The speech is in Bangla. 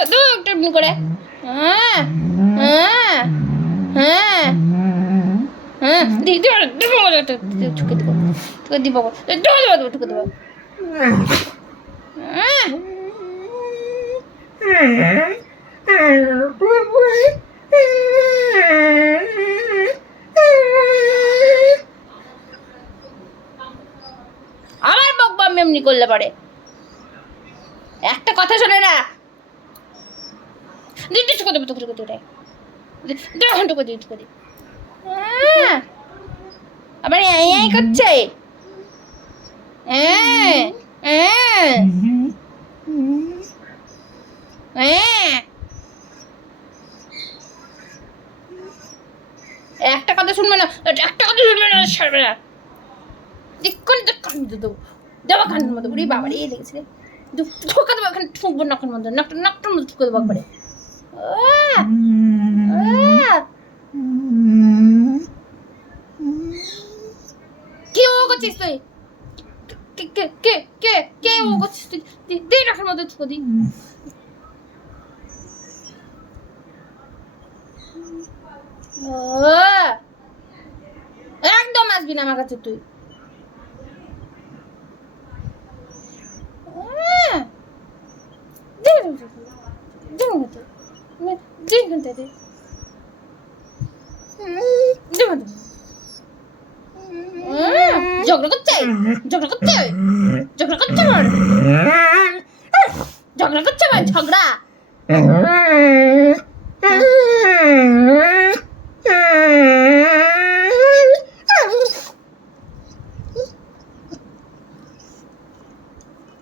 একটা এমনি করে হ্যাঁ হ্যাঁ হ্যাঁ হ্যাঁ দিদি ঠুকে দেবো ঠুকে দিব ঠুকে দেবো আমার বকবা এমনি করলে পারে একটা কথা শোনে না দিদি ঠুকে দেবো তোকে ঠুকে দেবো দেখুন ঠুকে দিই ঠুকে দিই আবার এই করছে একটা কথা শুনবে না একটা কথা শুনবে না ছাড়বে না দেখুন দেবো দেবো কানের মধ্যে উড়ি বাবার এই দেখেছি ঠোকা দেবো এখানে ঠুকবো নখের মধ্যে নখটার মধ্যে ঠুকে দেবো একবারে কি ও করছিস তুই কে কে কে কে ও করছিস তুই দে নখের মধ্যে ঠুকে দি একদম আসবি না আমার কাছে তুই ঝগড়া করছে ঝগড়া করছে ঝগড়া করছে ঝগড়া করছে ঝগড়া